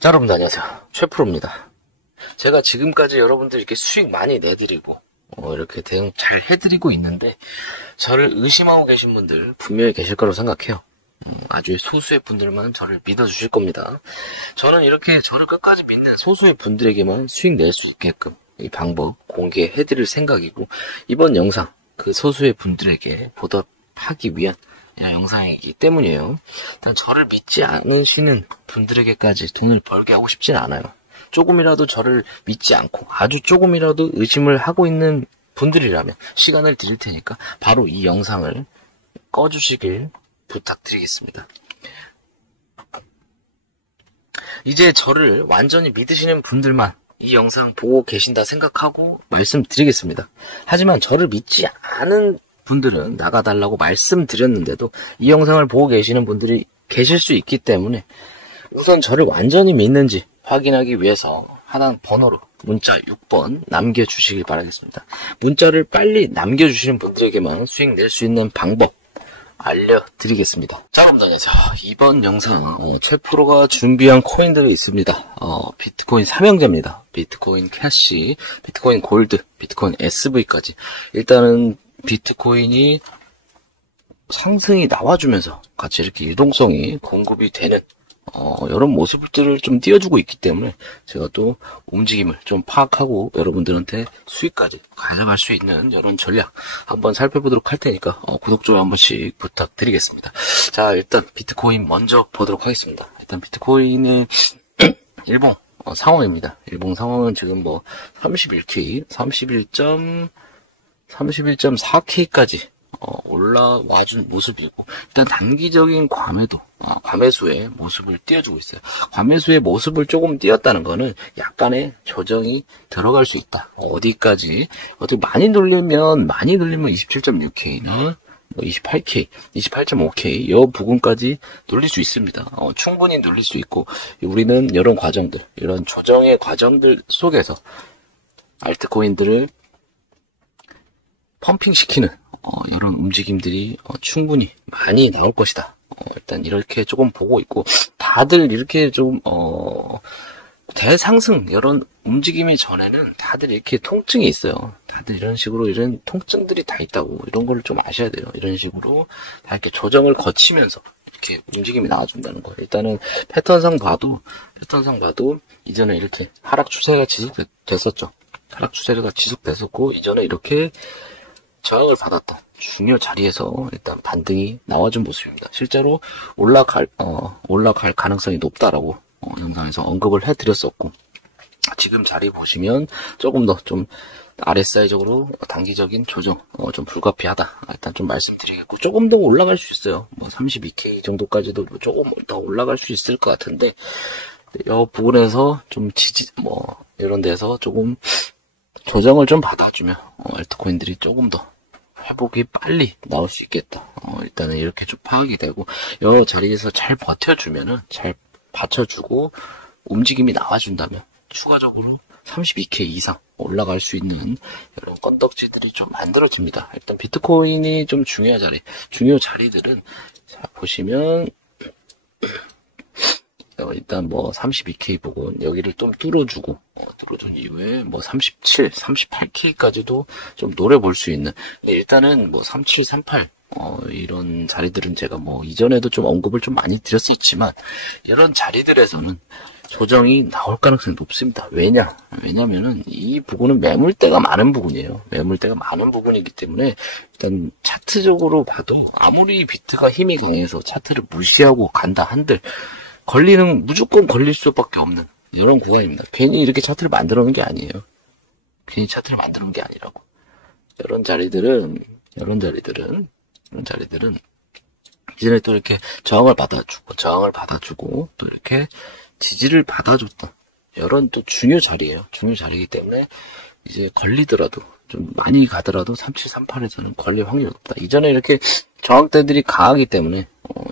자, 여러분들 안녕하세요. 최프로입니다. 제가 지금까지 여러분들 이렇게 수익 많이 내드리고 이렇게 대응 잘 해드리고 있는데 저를 의심하고 계신 분들 분명히 계실 거라고 생각해요. 아주 소수의 분들만 저를 믿어주실 겁니다. 저는 이렇게 저를 끝까지 믿는 소수의 분들에게만 수익 낼 수 있게끔 이 방법 공개해드릴 생각이고, 이번 영상 그 소수의 분들에게 보답하기 위한 영상이기 때문이에요. 일단 저를 믿지 않으시는 분들에게까지 돈을 벌게 하고 싶진 않아요. 조금이라도 저를 믿지 않고 아주 조금이라도 의심을 하고 있는 분들이라면 시간을 드릴 테니까 바로 이 영상을 꺼주시길 부탁드리겠습니다. 이제 저를 완전히 믿으시는 분들만 이 영상 보고 계신다 생각하고 말씀드리겠습니다. 하지만 저를 믿지 않은 분들은 나가달라고 말씀드렸는데도 이 영상을 보고 계시는 분들이 계실 수 있기 때문에 우선 저를 완전히 믿는지 확인하기 위해서 하나 번호로 문자 6번 남겨주시길 바라겠습니다. 문자를 빨리 남겨주시는 분들에게만 수익 낼 수 있는 방법 알려드리겠습니다. 자, 여러분 안녕하세요. 이번 영상 최프로가 준비한 코인들이 있습니다. 비트코인 삼형제입니다. 비트코인 캐시, 비트코인 골드, 비트코인 SV까지. 일단은 비트코인이 상승이 나와주면서 같이 이렇게 유동성이 공급이 되는 이런 모습들을 좀 띄워주고 있기 때문에 제가 또 움직임을 좀 파악하고 여러분들한테 수익까지 가져갈 수 있는 이런 전략 한번 살펴보도록 할 테니까 구독, 좋아요 한 번씩 부탁드리겠습니다. 자, 일단 비트코인 먼저 보도록 하겠습니다. 일단 비트코인의 일봉 상황입니다. 일봉 상황은 지금 31K, 31.4K까지 올라와준 모습이고, 일단 단기적인 과매수의 모습을 띄워주고 있어요. 과매수의 모습을 조금 띄웠다는 거는 약간의 조정이 들어갈 수 있다. 어디까지 많이 눌리면 27.6K나 28K, 28.5K 이 부분까지 눌릴 수 있습니다. 충분히 눌릴 수 있고, 우리는 이런 과정들, 이런 조정의 과정들 속에서 알트코인들을 펌핑시키는 이런 움직임들이 충분히 많이 나올 것이다. 일단 이렇게 조금 보고 있고, 다들 이렇게 좀 대상승 이런 움직임이 전에는 다들 이렇게 통증이 있어요. 다들 이런 식으로 이런 통증들이 다 있다고, 이런 걸 좀 아셔야 돼요. 이런 식으로 다 이렇게 조정을 거치면서 이렇게 움직임이 나와준다는 거예요. 일단은 패턴상 봐도 이전에 이렇게 하락 추세가 지속됐었죠. 하락 추세가 지속됐었고, 이전에 이렇게 저항을 받았던 중요 자리에서 일단 반등이 나와준 모습입니다. 실제로 올라갈 가능성이 높다라고 영상에서 언급을 해드렸었고, 지금 자리 보시면 조금 더 좀 RSI적으로 단기적인 조정 좀 불가피하다. 일단 좀 말씀드리겠고, 조금 더 올라갈 수 있어요. 32K 정도까지도 조금 더 올라갈 수 있을 것 같은데, 이 부분에서 좀 이런 데서 조금 조정을 좀 받아주면 알트코인들이 조금 더 회복이 빨리 나올 수 있겠다. 일단은 이렇게 좀 파악이 되고, 여러 자리에서 잘 버텨주면은, 잘 받쳐주고 움직임이 나와준다면 추가적으로 32K 이상 올라갈 수 있는 이런 건덕지들이 좀 만들어집니다. 일단 비트코인이 좀 중요 자리들은 자 보시면 일단 32K 부분 여기를 좀 뚫어준 이후에 37, 38K까지도 좀 노려볼 수 있는, 일단은 37, 38 이런 자리들은 제가 이전에도 좀 언급을 좀 많이 드렸었지만, 이런 자리들에서는 조정이 나올 가능성이 높습니다. 왜냐면은 이 부분은 매물대가 많은 부분이에요. 매물대가 많은 부분이기 때문에 일단 차트적으로 봐도 아무리 비트가 힘이 강해서 차트를 무시하고 간다 한들 무조건 걸릴 수밖에 없는 이런 구간입니다. 괜히 이렇게 차트를 만들어 놓은 게 아니에요. 괜히 차트를 만들어 놓은 게 아니라고. 이런 자리들은 이전에 또 이렇게 저항을 받아주고 또 이렇게 지지를 받아줬던 이런 또 중요 자리예요. 중요 자리이기 때문에 이제 걸리더라도 좀 많이 가더라도 3738에서는 걸릴 확률이 높다. 이전에 이렇게 저항대들이 강하기 때문에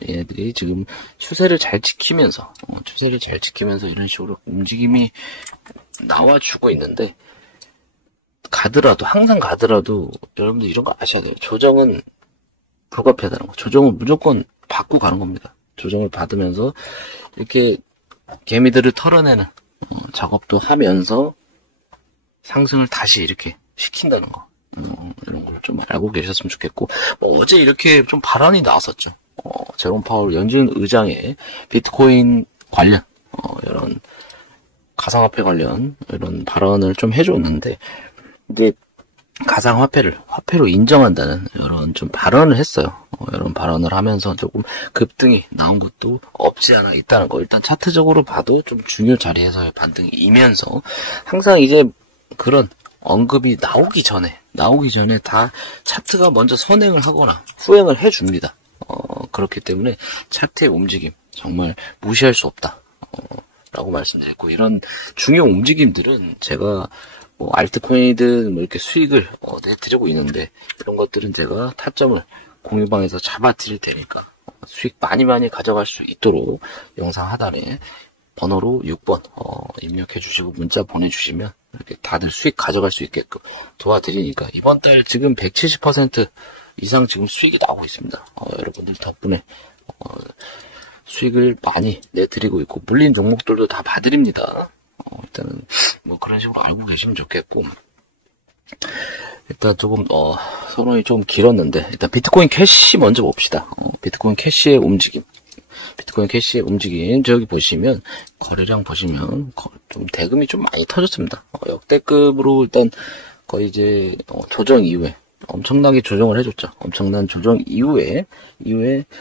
얘네들이 지금 추세를 잘 지키면서 이런 식으로 움직임이 나와주고 있는데, 항상 가더라도 여러분들 이런 거 아셔야 돼요. 조정은 불가피하다는 거. 조정은 무조건 받고 가는 겁니다. 조정을 받으면서 이렇게 개미들을 털어내는 작업도 하면서 상승을 다시 이렇게 시킨다는 거. 이런 걸 좀 알고 계셨으면 좋겠고, 어제 이렇게 좀 발언이 나왔었죠. 제롬 파월 연준 의장의 비트코인 관련, 이런 가상화폐 관련 이런 발언을 좀 해줬는데, 이게 화폐로 인정한다는 이런 좀 발언을 했어요. 이런 발언을 하면서 조금 급등이 나온 것도 없지 않아 있다는 거. 일단 차트적으로 봐도 좀 중요 자리에서의 반등이 이면서 항상 이제 그런 언급이 나오기 전에 다 차트가 먼저 선행을 하거나 후행을 해줍니다. 그렇기 때문에 차트의 움직임 정말 무시할 수 없다. 라고 말씀드렸고, 이런 중요 움직임들은 제가 알트코인이든 이렇게 수익을 내드리고 있는데, 이런 것들은 제가 타점을 공유방에서 잡아드릴 테니까 수익 많이 가져갈 수 있도록 영상 하단에 번호로 6번 입력해 주시고 문자 보내주시면 이렇게 다들 수익 가져갈 수 있게끔 도와드리니까, 이번 달 지금 170% 이상 지금 수익이 나오고 있습니다. 여러분들 덕분에 수익을 많이 내드리고 있고, 물린 종목들도 다 봐드립니다. 일단은 그런 식으로 알고 계시면 좋겠고, 일단 조금 선언이 좀 길었는데, 일단 비트코인 캐시 먼저 봅시다. 비트코인 캐시의 움직임, 저기 보시면 거래량 보시면 좀 대금이 좀 많이 터졌습니다. 역대급으로 일단 거의 이제 조정 이후에 엄청나게 조정을 해줬죠. 엄청난 조정 이후에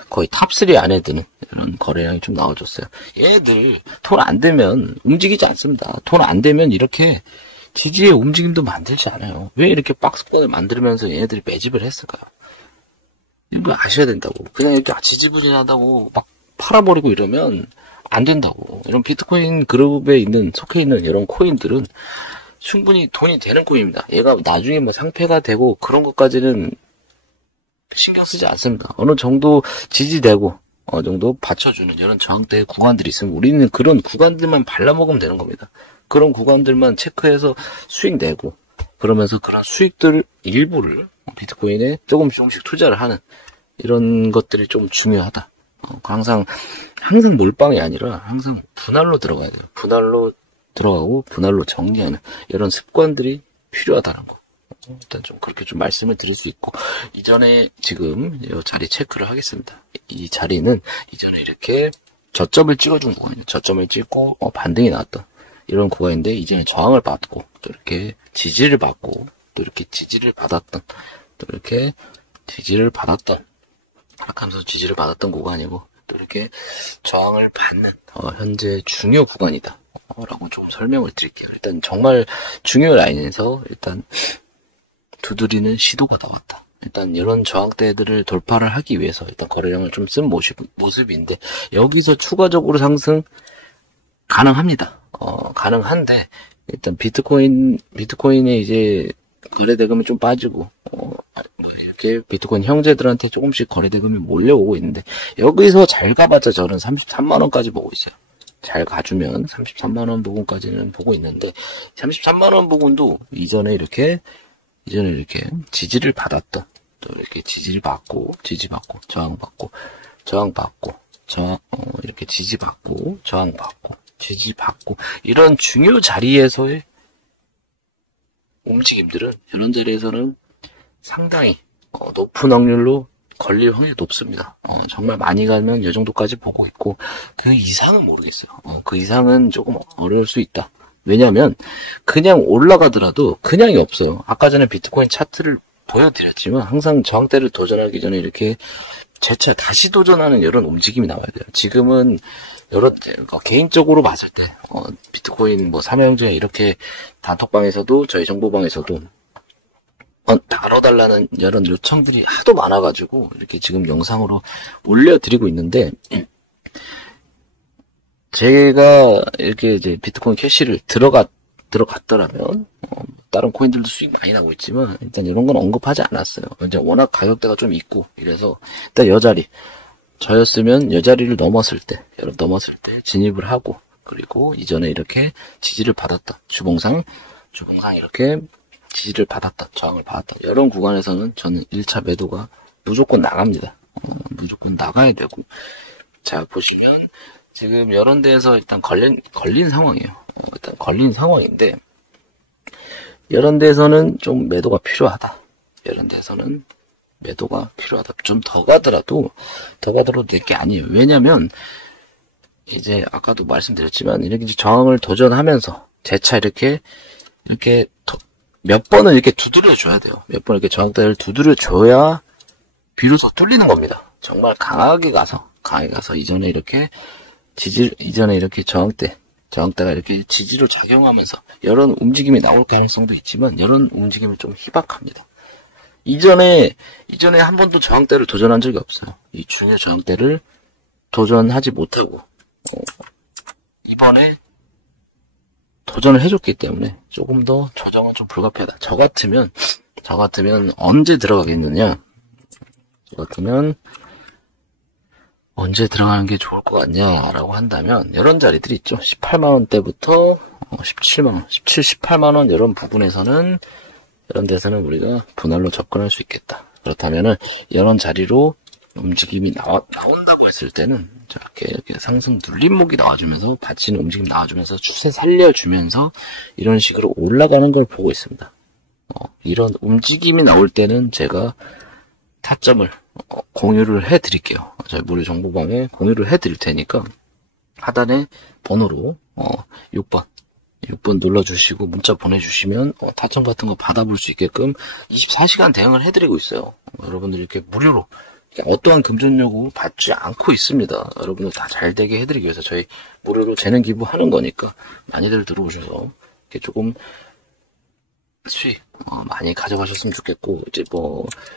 거의 탑3 안에 드는 이런 거래량이 좀 나와줬어요. 얘들 돈 안 되면 움직이지 않습니다. 돈 안 되면 이렇게 지지의 움직임도 만들지 않아요. 왜 이렇게 박스권을 만들면서 얘네들이 매집을 했을까요? 이거 아셔야 된다고. 그냥 이렇게 지지부진하다고 막 팔아버리고 이러면 안 된다고. 이런 비트코인 그룹에 속해 있는 이런 코인들은 충분히 돈이 되는 코인입니다. 얘가 나중에 상패가 되고 그런 것까지는 신경 쓰지 않습니다. 어느 정도 지지되고 어느 정도 받쳐주는 이런 저항대 구간들이 있으면 우리는 그런 구간들만 발라먹으면 되는 겁니다. 그런 구간들만 체크해서 수익 내고, 그러면서 그런 수익들 일부를 비트코인에 조금씩 투자를 하는 이런 것들이 좀 중요하다. 항상 몰빵이 아니라 항상 분할로 들어가야 돼요. 분할로 들어가고 분할로 정리하는 이런 습관들이 필요하다는 거. 일단 좀 그렇게 좀 말씀을 드릴 수 있고, 이전에 지금 이 자리 체크를 하겠습니다. 이 자리는 이전에 이렇게 저점을 찍어준 구간이에요. 저점을 찍고 반등이 나왔던 이런 구간인데, 이제는 저항을 받고 또 이렇게 지지를 받고 또 이렇게 지지를 받았던, 또 이렇게 지지를 받았던, 하락하면서 지지를 받았던 구간이고, 또 이렇게 저항을 받는 현재 중요 구간이다 라고 좀 설명을 드릴게요. 일단 정말 중요 라인에서 일단 두드리는 시도가 나왔다. 일단 이런 저항대들을 돌파를 하기 위해서 일단 거래량을 좀 쓴 모습인데, 여기서 추가적으로 상승 가능합니다. 가능한데, 일단 비트코인에 이제 거래대금이 좀 빠지고, 이렇게 비트코인 형제들한테 조금씩 거래대금이 몰려오고 있는데, 여기서 잘 가봤자 저는 33만원까지 보고 있어요. 잘 가주면 33만원 부분까지는 보고 있는데, 33만원 부분도 이전에 이렇게 지지를 받았던, 또 이렇게 지지를 받고, 저항받고, 이렇게 지지받고, 저항받고, 지지받고, 이런 중요 자리에서의 움직임들은, 이런 자리에서는 상당히 높은 확률로 걸릴 확률이 높습니다. 정말 많이 가면 이 정도까지 보고 있고, 그 이상은 모르겠어요. 그 이상은 조금 어려울 수 있다. 왜냐면 그냥 올라가더라도 그냥이 없어요. 아까 전에 비트코인 차트를 보여드렸지만 항상 저항대를 도전하기 전에 이렇게 재차 다시 도전하는 이런 움직임이 나와야 돼요. 지금은 개인적으로 봤을 때 비트코인 삼형제 이렇게 단톡방에서도 저희 정보방에서도 다뤄달라는 이런 요청들이 하도 많아가지고 이렇게 지금 영상으로 올려드리고 있는데, 제가 이렇게 이제 비트코인 캐시를 들어갔더라면 다른 코인들도 수익 많이 나고 있지만 일단 이런 건 언급하지 않았어요. 이제 워낙 가격대가 좀 있고 이래서 일단 저였으면 이 자리를 넘었을 때 진입을 하고, 그리고 이전에 이렇게 지지를 받았다, 주봉상 이렇게 지지를 받았다, 저항을 받았다, 이런 구간에서는 저는 1차 매도가 무조건 나갑니다. 무조건 나가야 되고, 자 보시면 지금 이런 데에서 일단 걸린 상황이에요. 일단 걸린 상황인데, 이런 데에서는 좀 매도가 필요하다. 이런 데서는 매도가 필요하다. 좀 더 가더라도 될 게 아니에요. 왜냐면, 이제 아까도 말씀드렸지만, 이렇게 저항을 도전하면서, 재차 이렇게 몇 번을 이렇게 두드려줘야 돼요. 몇 번 이렇게 저항대를 두드려줘야 비로소 뚫리는 겁니다. 정말 강하게 가서 이전에 이렇게 저항대가 이렇게 지지로 작용하면서 이런 움직임이 나올 가능성도 있지만 이런 움직임이 좀 희박합니다. 이전에 한 번도 저항대를 도전한 적이 없어요. 이 중요 저항대를 도전하지 못하고 이번에 도전을 해줬기 때문에 조금 더 조정은 좀 불가피하다. 저 같으면 언제 들어가겠느냐? 언제 들어가는 게 좋을 것 같냐라고 한다면 이런 자리들이 있죠. 18만원대부터 17만원, 17, 18만원 이런 부분에서는 이런 데서는 우리가 분할로 접근할 수 있겠다. 그렇다면은 이런 자리로 움직임이 나온다고 했을 때는 이렇게 상승 눌림목이 나와주면서 받치는 움직임 나와주면서 추세 살려주면서 이런 식으로 올라가는 걸 보고 있습니다. 이런 움직임이 나올 때는 제가 타점을 공유를 해드릴게요. 저희 무료 정보방에 공유를 해드릴 테니까 하단에 번호로 6번 눌러주시고 문자 보내주시면 타점 같은 거 받아볼 수 있게끔 24시간 대응을 해드리고 있어요. 여러분들 이렇게 무료로 어떠한 금전 요구 받지 않고 있습니다. 여러분들 다 잘 되게 해드리기 위해서 저희 무료로 재능 기부하는 거니까 많이들 들어오셔서 이렇게 조금 수익 많이 가져가셨으면 좋겠고, 이제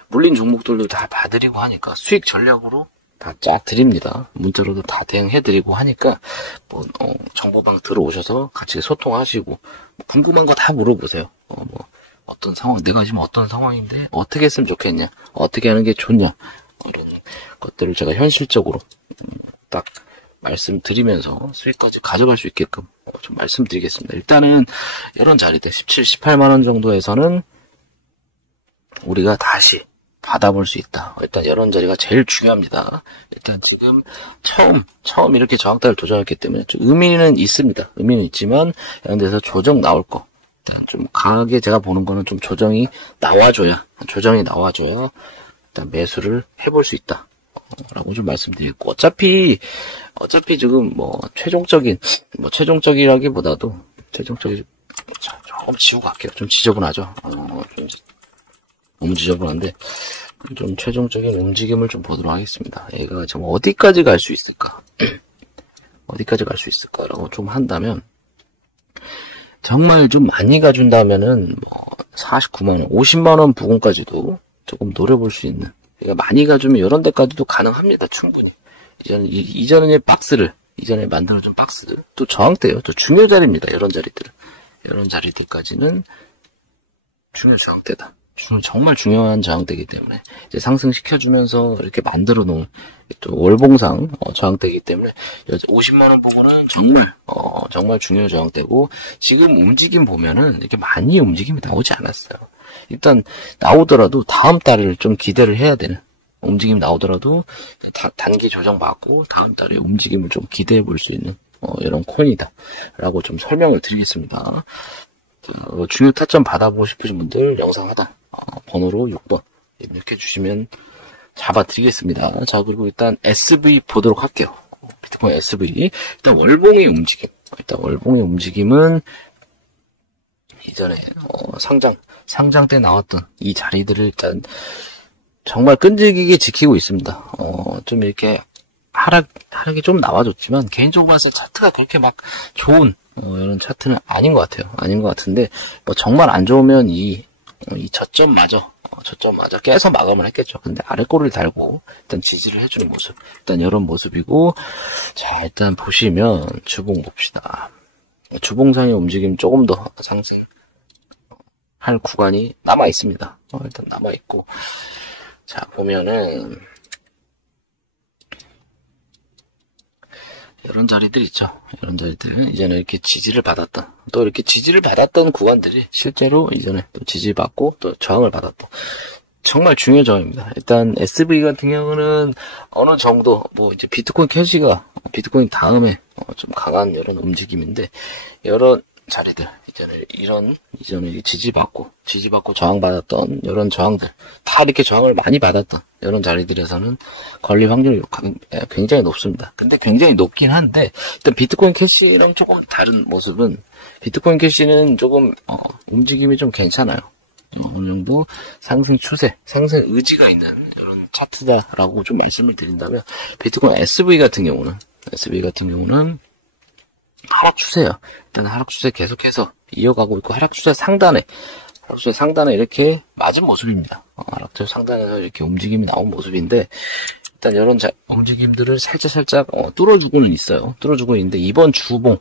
물린 종목들도 다 봐드리고 하니까 수익 전략으로 다 쫙 드립니다. 문자로도 다 대응해드리고 하니까 정보방 들어오셔서 같이 소통하시고 궁금한 거 다 물어보세요. 어떤 상황, 내가 지금 어떤 상황인데 어떻게 했으면 좋겠냐, 어떻게 하는 게 좋냐, 이런 것들을 제가 현실적으로 딱 말씀드리면서 수익까지 가져갈 수 있게끔 좀 말씀드리겠습니다. 일단은 이런 자리대 17, 18만원 정도에서는 우리가 다시 받아볼 수 있다. 일단 이런 자리가 제일 중요합니다. 일단 지금 처음 이렇게 저항대를 도전했기 때문에 좀 의미는 있습니다. 의미는 있지만 이런 데서 조정 나올 거 좀 강하게 제가 보는 거는 좀 조정이 나와줘야 일단 매수를 해볼 수 있다 라고 좀 말씀드리고, 어차피 지금 최종적이라기보다도 조금 지우고 갈게요. 좀 지저분하죠. 너무 지저분한데 좀 최종적인 움직임을 좀 보도록 하겠습니다. 얘가 좀 어디까지 갈 수 있을까? 어디까지 갈 수 있을까라고 좀 한다면, 정말 좀 많이 가준다면은 49만원, 50만원 부근까지도 조금 노려볼 수 있는, 그러니까 많이 가주면 이런 데까지도 가능합니다. 충분히. 이전에 이전에 만들어준 박스, 또 저항대요. 또 중요 자리입니다. 이런 자리들까지는 중요 저항대다. 정말 중요한 저항대이기 때문에 이제 상승시켜주면서 이렇게 만들어 놓은 또 월봉상 저항대이기 때문에 50만원 부분은 정말 중요한 저항대고, 지금 움직임 보면은 이렇게 많이 움직임이 나오지 않았어요. 일단 나오더라도 다음 달을 좀 기대를 해야 되는, 움직임이 나오더라도 단기 조정 받고 다음 달에 움직임을 좀 기대해 볼 수 있는 이런 코인이다 라고 좀 설명을 드리겠습니다. 중요 타점 받아보고 싶으신 분들 영상 하단 번호로 6번 입력해 주시면 잡아드리겠습니다. 자, 그리고 일단 SV 보도록 할게요. 비트코인 SV. 일단 월봉의 움직임은 이전에 상장 때 나왔던 이 자리들을 일단 정말 끈질기게 지키고 있습니다. 좀 이렇게 하락이 좀 나와줬지만 개인적으로 봤을 때 차트가 그렇게 막 좋은 이런 차트는 아닌 것 같아요. 아닌 것 같은데 정말 안 좋으면 이 저점마저 깨서 마감을 했겠죠. 근데 아래꼬리를 달고 일단 지지를 해주는 모습, 일단 이런 모습이고, 자, 일단 보시면 주봉 봅시다. 주봉상의 움직임 조금 더 상승할 구간이 남아 있습니다. 일단 남아 있고, 자, 보면은 이런 자리들 있죠. 이런 자리들, 이전에 이렇게 지지를 받았던 구간들이 실제로 이전에 또 지지받고 또 저항을 받았던 정말 중요한 저항입니다. 일단 SV 같은 경우는 어느 정도 이제 비트코인 캐시가 비트코인 다음에 좀 강한 이런 움직임인데, 이런 자리들, 이전에 지지받고 저항받았던 이런 저항들, 다 이렇게 저항을 많이 받았던 이런 자리들에서는 걸릴 확률이 굉장히 높습니다. 근데 굉장히 높긴 한데, 일단 비트코인 캐시랑 조금 다른 모습은, 비트코인 캐시는 조금 움직임이 좀 괜찮아요. 어느 정도 상승 추세, 상승 의지가 있는 이런 차트다라고 좀 말씀을 드린다면, 비트코인 SV 같은 경우는 하락 추세예요. 일단 하락 추세 계속해서 이어가고 있고, 하락 추세 상단에 이렇게 맞은 모습입니다. 하락 추세 상단에서 이렇게 움직임이 나온 모습인데, 일단 이런 움직임들을 살짝 뚫어주고는 있어요. 뚫어주고 있는데, 이번 주봉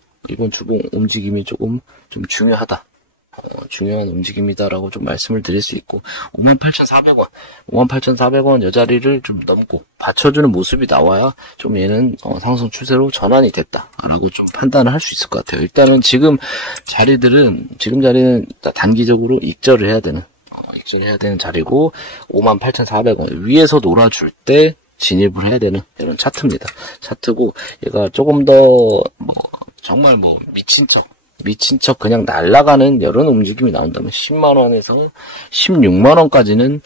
움직임이 조금 좀 중요하다. 중요한 움직임이다라고 좀 말씀을 드릴 수 있고, 58,400원 이 자리를 좀 넘고 받쳐주는 모습이 나와야 좀 얘는 상승 추세로 전환이 됐다라고 좀 판단을 할 수 있을 것 같아요. 일단은 지금 자리는 단기적으로 익절을 해야 되는 자리고, 58,400원 위에서 놀아줄 때 진입을 해야 되는 이런 차트고, 얘가 조금 더 정말 미친 척 그냥 날아가는 이런 움직임이 나온다면 10만원에서 16만원까지는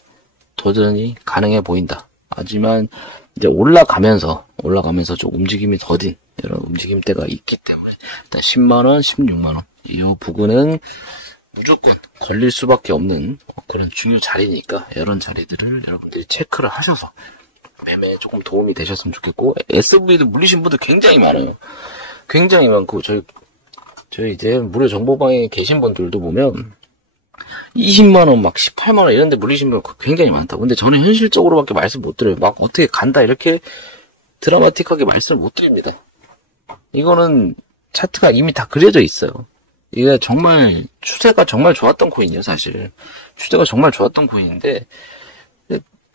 도전이 가능해 보인다. 하지만 이제 올라가면서 좀 움직임이 더딘 이런 움직임대가 있기 때문에 일단 10만원, 16만원 이 부근은 무조건 걸릴 수밖에 없는 그런 중요 자리니까, 이런 자리들을 여러분들이 체크를 하셔서 매매에 조금 도움이 되셨으면 좋겠고, SV도 물리신 분들 굉장히 많아요. 굉장히 많고, 저희 이제 무료 정보방에 계신 분들도 보면 20만원 막 18만원 이런데 물리신 분 굉장히 많다고. 근데 저는 현실적으로밖에 말씀 못 드려요. 막 어떻게 간다 이렇게 드라마틱하게 말씀을 못 드립니다. 이거는 차트가 이미 다 그려져 있어요. 이게 정말 추세가 정말 좋았던 코인이에요. 사실 추세가 정말 좋았던 코인인데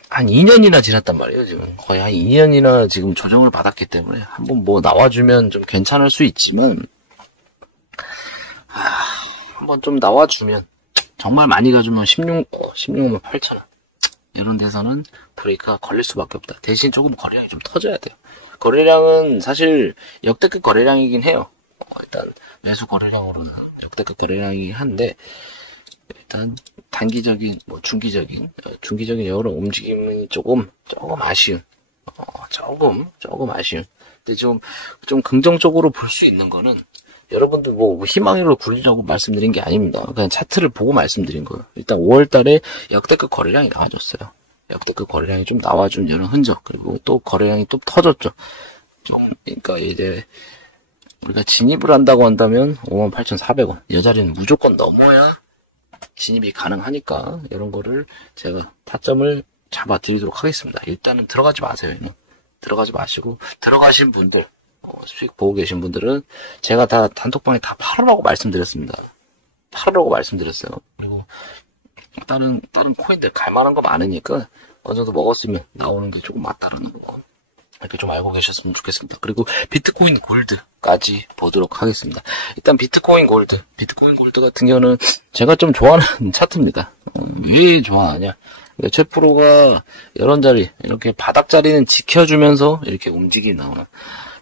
한 2년이나 지났단 말이에요. 지금 거의 한 2년이나 지금 조정을 받았기 때문에 한번 나와주면 좀 괜찮을 수 있지만, 한번 좀 나와주면, 정말 많이 가주면 16만 8천원 이런 데서는 브레이크가 걸릴 수밖에 없다. 대신 조금 거래량이 좀 터져야 돼요. 거래량은 사실 역대급 거래량이긴 해요. 일단 매수 거래량으로는 역대급 거래량이긴 한데, 일단 단기적인 중기적인 여러 움직임이 조금 아쉬운, 조금 아쉬운. 근데 좀 긍정적으로 볼 수 있는 거는, 여러분들 희망으로 굴리라고 말씀드린 게 아닙니다. 그냥 차트를 보고 말씀드린 거예요. 일단 5월달에 역대급 거래량이 나와줬어요. 역대급 거래량이 좀 나와준 이런 흔적, 그리고 또 거래량이 또 터졌죠. 그러니까 이제 우리가 진입을 한다고 한다면 58,400원 이 자리는 무조건 넘어야 진입이 가능하니까, 이런 거를 제가 타점을 잡아 드리도록 하겠습니다. 일단은 들어가지 마세요. 들어가지 마시고, 들어가신 분들, 수익 보고 계신 분들은 제가 다 단톡방에 다 팔으라고 말씀드렸습니다. 그리고 다른 코인들 갈만한 거 많으니까 어느 정도 먹었으면 나오는 게 조금 맞다라는 거, 이렇게 좀 알고 계셨으면 좋겠습니다. 그리고 비트코인 골드까지 보도록 하겠습니다. 일단 비트코인 골드 같은 경우는 제가 좀 좋아하는 차트입니다. 왜 좋아하냐? 최프로가 이런 자리, 이렇게 바닥 자리는 지켜주면서 이렇게 움직이 나오는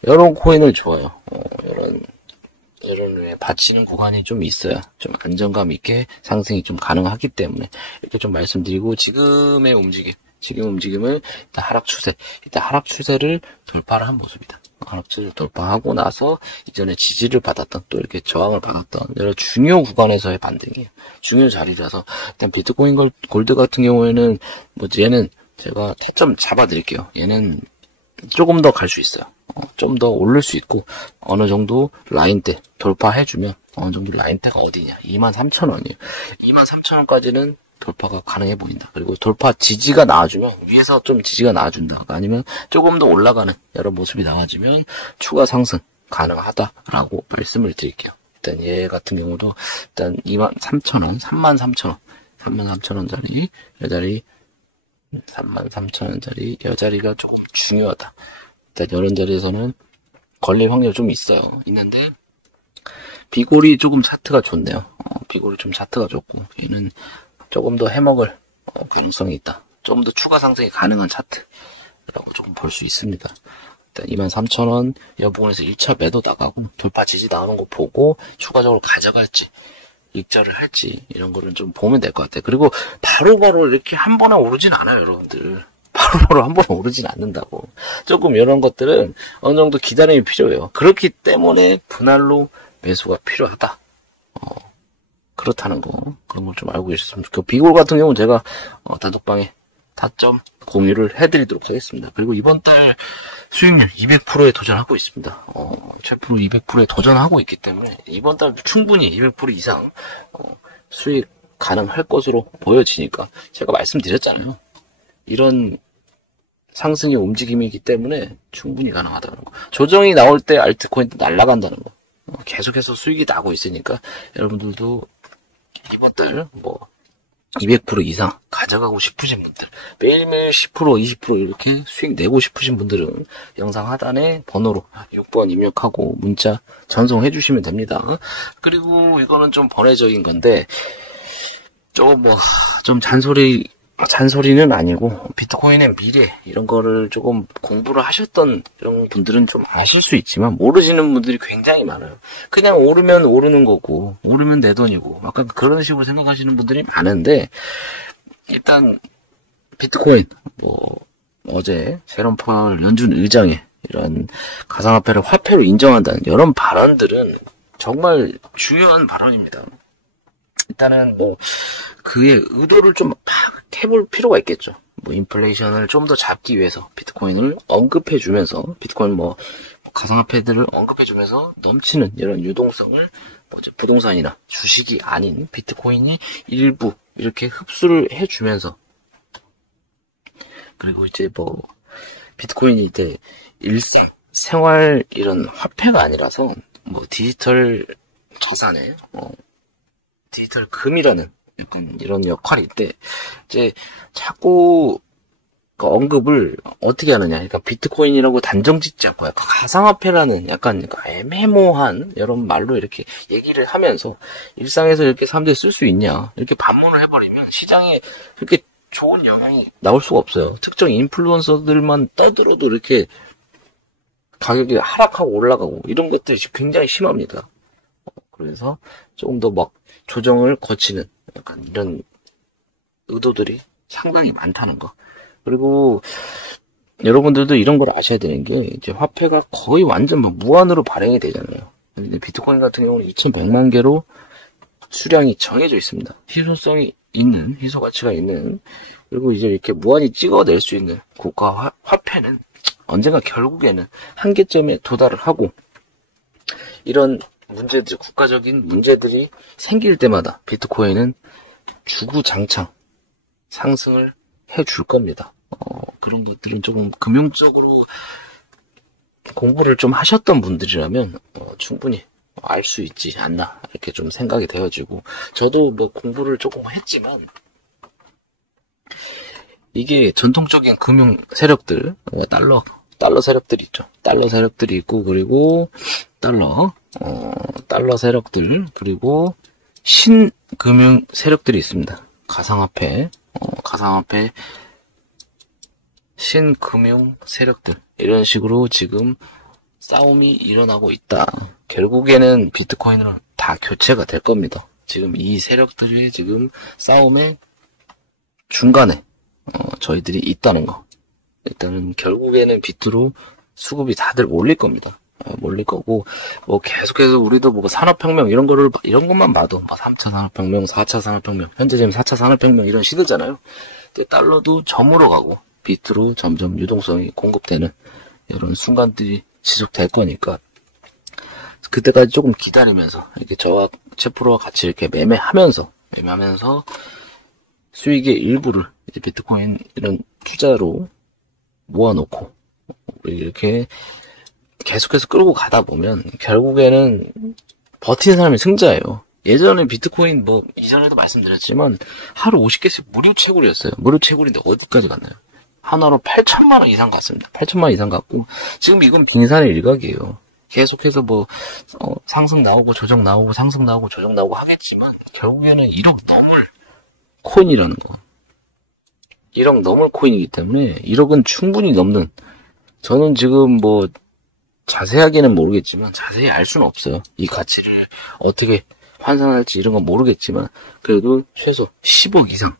이런 코인을 좋아요. 이런 왜 받치는 구간이 좀 있어야 좀 안정감 있게 상승이 좀 가능하기 때문에 이렇게 좀 말씀드리고, 지금의 움직임을 일단 하락 추세를 돌파를 한 모습이다. 하락 추세를 돌파하고 나서 이전에 지지를 받았던, 또 이렇게 저항을 받았던 여러 중요 구간에서의 반등이에요. 중요 자리라서 일단 비트코인 골드 같은 경우에는 얘는 제가 타점 잡아 드릴게요. 얘는 조금 더 갈 수 있어요. 좀 더 오를 수 있고, 어느 정도 라인대 돌파해주면, 어느 정도 라인대가 어디냐? 23,000원이에요. 23,000원까지는 돌파가 가능해 보인다. 그리고 돌파 지지가 나와주면, 위에서 좀 지지가 나와준다. 아니면 조금 더 올라가는 여러 모습이 나와주면 추가 상승 가능하다라고 말씀을 드릴게요. 일단 얘 같은 경우도 일단 23,000원, 33,000원짜리, 이 자리 33,000원짜리 이 자리가 조금 중요하다. 일단 이런 자리에서는 걸릴 확률이 좀 있는데, 비골이 조금 차트가 좋네요. 비골이 좀 차트가 좋고, 얘는 조금 더 해먹을 가능성이 있다. 좀 더 추가 상승이 가능한 차트라고 조금 볼 수 있습니다. 일단 23,000원 여부분에서 1차 매도 나가고 돌파 지지 나오는 거 보고 추가적으로 가져갈지 익절을 할지 이런 거를 좀 보면 될 것 같아요. 그리고 바로바로 이렇게 한 번에 오르진 않아요, 여러분들. 바로바로 한 번에 오르진 않는다고. 조금 이런 것들은 어느 정도 기다림이 필요해요. 그렇기 때문에 분할로 매수가 필요하다. 그렇다는 거. 그런 걸 좀 알고 계셨으면 좋겠고. 비골 같은 경우는 제가 단톡방에 타점 공유를 해드리도록 하겠습니다. 그리고 이번 달 수익률 200%에 도전하고 있습니다. 최프로 200%에 도전하고 있기 때문에 이번 달도 충분히 200% 이상 수익 가능할 것으로 보여지니까 제가 말씀드렸잖아요. 이런 상승의 움직임이기 때문에 충분히 가능하다는 거. 조정이 나올 때 알트코인도 날아간다는 거. 계속해서 수익이 나고 있으니까 여러분들도 이번 달 200% 이상 가져가고 싶으신 분들, 매일매일 10%, 20% 이렇게 수익 내고 싶으신 분들은 영상 하단에 번호로 6번 입력하고 문자 전송해 주시면 됩니다. 그리고 이거는 좀 번외적인 건데, 좀 잔소리는 아니고, 비트코인의 미래, 이런 거를 조금 공부를 하셨던 이런 분들은 좀 아실 수 있지만, 모르시는 분들이 굉장히 많아요. 그냥 오르면 오르는 거고, 오르면 내 돈이고, 약간 그런 식으로 생각하시는 분들이 많은데, 일단, 비트코인, 어제, 제롬 파월 연준 의장의 이런 가상화폐를 화폐로 인정한다는 이런 발언들은 정말 중요한 발언입니다. 일단은 그의 의도를 좀 파악해볼 필요가 있겠죠. 인플레이션을 좀 더 잡기 위해서 비트코인을 언급해주면서, 비트코인 가상화폐들을 언급해주면서 넘치는 이런 유동성을 부동산이나 주식이 아닌 비트코인이 일부 이렇게 흡수를 해주면서, 그리고 이제 비트코인이 이제 일상, 생활 이런 화폐가 아니라서 디지털 자산에 디지털 금이라는 약간 이런 역할인데, 이제 자꾸 그 언급을 어떻게 하느냐. 그러니까 비트코인이라고 단정 짓지 않고 약간 가상화폐라는 약간 애매모호한 이런 말로 이렇게 얘기를 하면서 일상에서 이렇게 사람들이 쓸 수 있냐. 이렇게 반문을 해버리면 시장에 그렇게 좋은 영향이 나올 수가 없어요. 특정 인플루언서들만 떠들어도 이렇게 가격이 하락하고 올라가고 이런 것들이 굉장히 심합니다. 그래서 조금 더 조정을 거치는 약간 이런 의도들이 상당히 많다는 거. 그리고 여러분들도 이런 걸 아셔야 되는 게, 이제 화폐가 거의 완전 무한으로 발행이 되잖아요. 근데 비트코인 같은 경우는 2100만 개로 수량이 정해져 있습니다. 희소성이 있는, 희소 가치가 있는, 그리고 이제 이렇게 무한히 찍어낼 수 있는 고가 화폐는 언젠가 결국에는 한계점에 도달을 하고, 이런 문제들, 국가적인 문제들이 생길 때마다 비트코인은 주구장창 상승을 해줄 겁니다. 그런 것들은 조금 금융적으로 공부를 좀 하셨던 분들이라면 충분히 알 수 있지 않나 이렇게 좀 생각이 되어지고, 저도 공부를 조금 했지만 이게 전통적인 금융 세력들, 달러 세력들이 있죠. 달러 세력들이 있고, 그리고 달러 세력들, 그리고 신금융 세력들이 있습니다. 가상화폐, 신금융 세력들, 이런 식으로 지금 싸움이 일어나고 있다. 결국에는 비트코인은 다 교체가 될 겁니다. 지금 이 세력들이 지금 싸움의 중간에 저희들이 있다는 거. 일단은 결국에는 비트로 수급이 다들 몰릴 겁니다. 몰릴 거고, 계속해서 우리도 산업혁명 이런 것만 봐도 3차 산업혁명, 4차 산업혁명, 현재 지금 4차 산업혁명 이런 시대잖아요. 근데 달러도 점으로 가고 비트로 점점 유동성이 공급되는 이런 순간들이 지속될 거니까, 그때까지 조금 기다리면서 이렇게 저와 채프로와 같이 이렇게 매매하면서 수익의 일부를 이제 비트코인 이런 투자로 모아놓고 이렇게 계속해서 끌고 가다 보면 결국에는 버티는 사람이 승자예요. 예전에 비트코인 이전에도 말씀드렸지만 하루 50개씩 무료 채굴이었어요. 무료 채굴인데 어디까지 갔나요? 하나로 8천만 원 이상 갔습니다. 8천만 원 이상 갔고, 지금 이건 빙산의 일각이에요. 계속해서 상승 나오고 조정 나오고 상승 나오고 조정 나오고 하겠지만 결국에는 1억 넘을 코인이라는 거. 1억 넘을 코인이기 때문에 1억은 충분히 넘는 저는 지금 뭐 자세하게는 모르겠지만 자세히 알 수는 없어요. 이 가치를 어떻게 환산할지 이런 건 모르겠지만 그래도 최소 10억 이상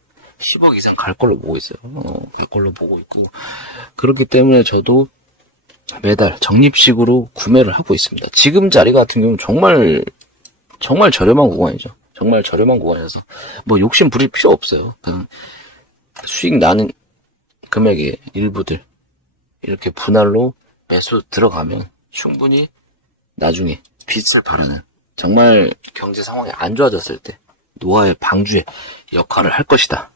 갈 걸로 보고 있어요. 갈 걸로 보고 있고 그렇기 때문에 저도 매달 적립식으로 구매를 하고 있습니다. 지금 자리 같은 경우는 정말 저렴한 구간이죠. 정말 저렴한 구간이어서 뭐 욕심 부릴 필요 없어요. 그냥 수익 나는 금액의 일부들 이렇게 분할로 매수 들어가면 충분히 나중에 빚을 벌이는 정말 경제 상황이 안 좋아졌을 때 노아의 방주의 역할을 할 것이다.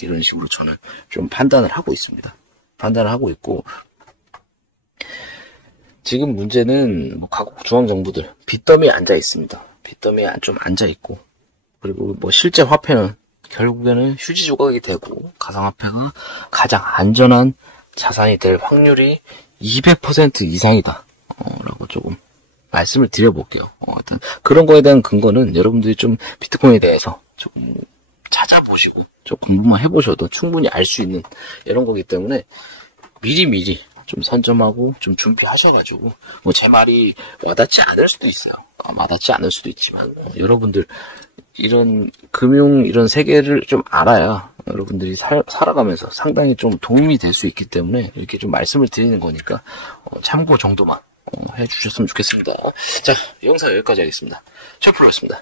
이런 식으로 저는 좀 판단을 하고 있습니다. 판단을 하고 있고 지금 문제는 뭐 각국 중앙정부들 빚더미에 앉아 있습니다. 빚더미에 좀 앉아 있고 그리고 뭐 실제 화폐는 결국에는 휴지 조각이 되고 가상화폐가 가장 안전한 자산이 될 확률이 200% 이상이다. 라고 조금 말씀을 드려볼게요. 하여튼 그런 거에 대한 근거는 여러분들이 좀 비트코인에 대해서 좀 찾아보시고 좀 공부만 해보셔도 충분히 알 수 있는 이런 거기 때문에 미리 좀 선점하고 좀 준비하셔가지고 뭐 제 말이 와닿지 않을 수도 있어요. 와닿지 않을 수도 있지만 여러분들 이런 금융 이런 세계를 좀 알아야 여러분들이 살아가면서 상당히 좀 도움이 될 수 있기 때문에 이렇게 좀 말씀을 드리는 거니까 참고 정도만 해주셨으면 좋겠습니다. 자, 영상 여기까지 하겠습니다. 최프로였습니다.